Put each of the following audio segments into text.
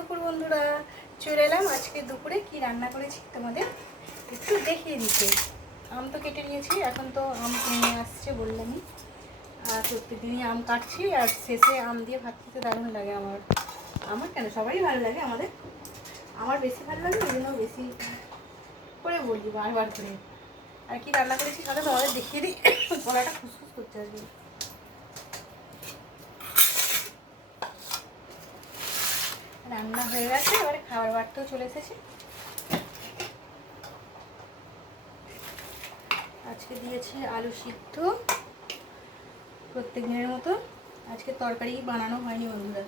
দুপুর বন্ধুরা, চলে এলাম আজকে দুপুরে কি রান্না করেছি তোমাদের একটু দেখিয়ে দিতে। আম তো কেটে নিয়েছি, এখন তো আম কিনে আসছে বললামই। আর প্রত্যেকদিনই আম কাটছি, আর শেষে আম দিয়ে ভাত খেতে দারুণ লাগে আমার। আমার কেন, সবারই ভালো লাগে, আমার বেশি ভালো লাগে, ওই জন্য বেশি করে বলি বারবার করে। আর কি রান্না করেছি সেটা তোমাদের দেখিয়ে দিই। গলাটা খুসখুস করছে আজকে। রান্না হয়ে গেছে, এবারে খাবার বাড়তেও চলে এসেছে। আজকে দিয়েছি আলু সিদ্ধ প্রত্যেক দিনের মতো। আজকে তরকারি বানানো হয়নি বন্ধুরা,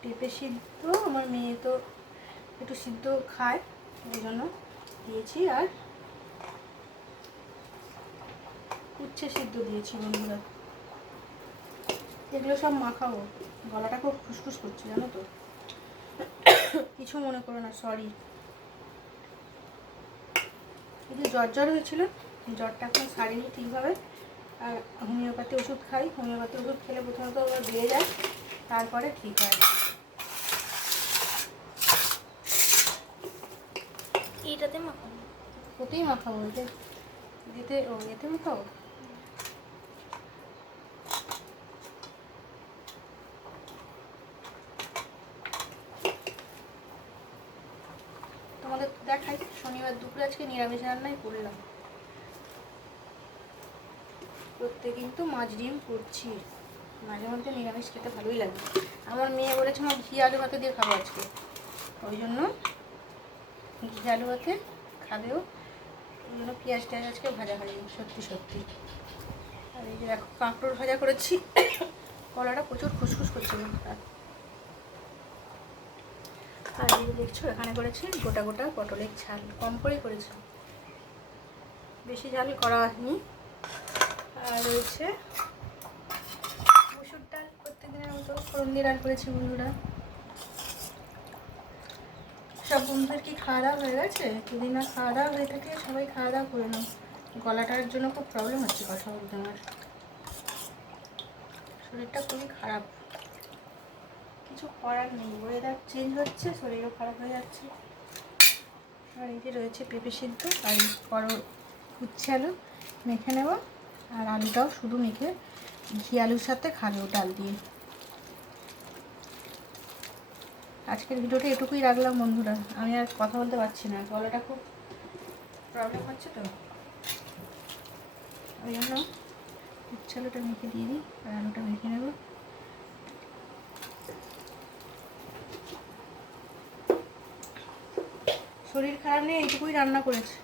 পেঁপে সিদ্ধ, আমার মেয়ে তো একটু সিদ্ধ খায় ওই জন্য দিয়েছি। আর উচ্ছে সিদ্ধ দিয়েছি বন্ধুরা। এগুলো সব মাখাবো। গলাটা খুব খুসখুস করছে জানো তো, কিছু মনে করো না, সরি। এই যে জ্বর হয়েছিল, জ্বরটা এখন সারেনি ঠিকভাবে। আর হোমিওপ্যাথি ওষুধ খাই, হোমিওপ্যাথি ওষুধ খেলে প্রথমত আবার বেড়ে যায়, তারপরে ঠিক হয়। এইটাতে মাখাবো, ওতেই মাখাবো, এতে মাখাবো। তোমাদের দেখাই, শনিবার দুপুরে আজকে নিরামিষ রান্নাই করলাম। করতে কিন্তু মাছ ডিম করছি, মাঝে মধ্যে নিরামিষ খেতে ভালোই লাগে। আমার মেয়ে বলেছে আমার ঘি আলু ভাতে দিয়ে খাবো আজকে, ওই জন্য ঘি আলু ভাতে খাবেও, ওই জন্য পেঁয়াজ টেয়াজ আজকে ভাজা হয়নি সত্যি। আর এই যে দেখো কাঁকড়োর ভাজা করেছি। কলাটা প্রচুর খুসখুস করছে। আর এই যে দেখছো এখানে করেছি গোটা গোটা পটলের ঝাল, কম করেই করেছি, বেশি ঝাল করা হয়নি। আর রয়েছে মসুর ডাল, প্রত্যেকদিনের মতো ফোড়ন দিয়ে ডাল করেছি বন্ধুরা। সব বন্ধুদের কি খাওয়া দাওয়া হয়ে গেছে? যদি না খাওয়া দাওয়া হয়ে থাকে সবাই খাওয়া দাওয়া করে নাও। গলাটার জন্য খুব প্রবলেম হচ্ছে কথা বলতে, আমার শরীরটা খুবই খারাপ, কিছু করার নেই, ওয়েদার চেঞ্জ হচ্ছে, শরীরও খারাপ হয়ে যাচ্ছে। আর এই যে রয়েছে পেঁপে সিদ্ধ, আর উচ্ছে আলু মেখে নেব, আর আলুটাও শুধু মেখে ঘি আলুর সাথে খাবো ডাল দিয়ে। আজকের ভিডিওটা এটুকুই রাখলাম বন্ধুরা, আমি আর কথা বলতে পারছি না, গলাটা খুব প্রবলেম হচ্ছে তো, ওই জন্য উচ্ছে আলুটা মেখে দিয়ে দিই, আর আলুটা মেখে নেব। শরীর খারাপ নিয়ে এইটুকুই রান্না করেছে।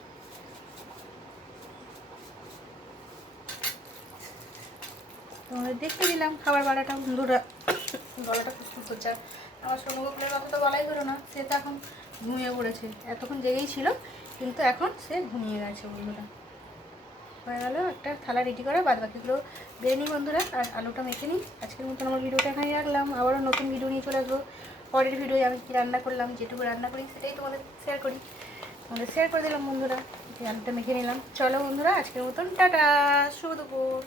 তোমাদের দেখতে দিলাম খাবার বাড়াটা বন্ধুরা। গলাটা খুব করছে। আমার সমুখের কথা তো বলাই হলো না, সে তো এখন ঘুমিয়ে পড়েছে, এতক্ষণ জেগেই ছিল কিন্তু এখন সে ঘুমিয়ে গেছে বন্ধুরা। হয়ে গেল একটা থালা রেডি করা, বাদ বাকিগুলো বেড়ে নিই বন্ধুরা, আর আলুটা মেখে নিই। আজকের মতন আমার ভিডিওটা এখানেই রাখলাম, আবারও নতুন ভিডিও নিয়ে চলে আসবো। পরের ভিডিওয় আমি কী রান্না করলাম, যেটুকু রান্না করি সেটাই তোমাদের শেয়ার করে দিলাম বন্ধুরা। যে আলুটা মেখে নিলাম। চলো বন্ধুরা, আজকের মতন টাটা, শুভ দুপুর।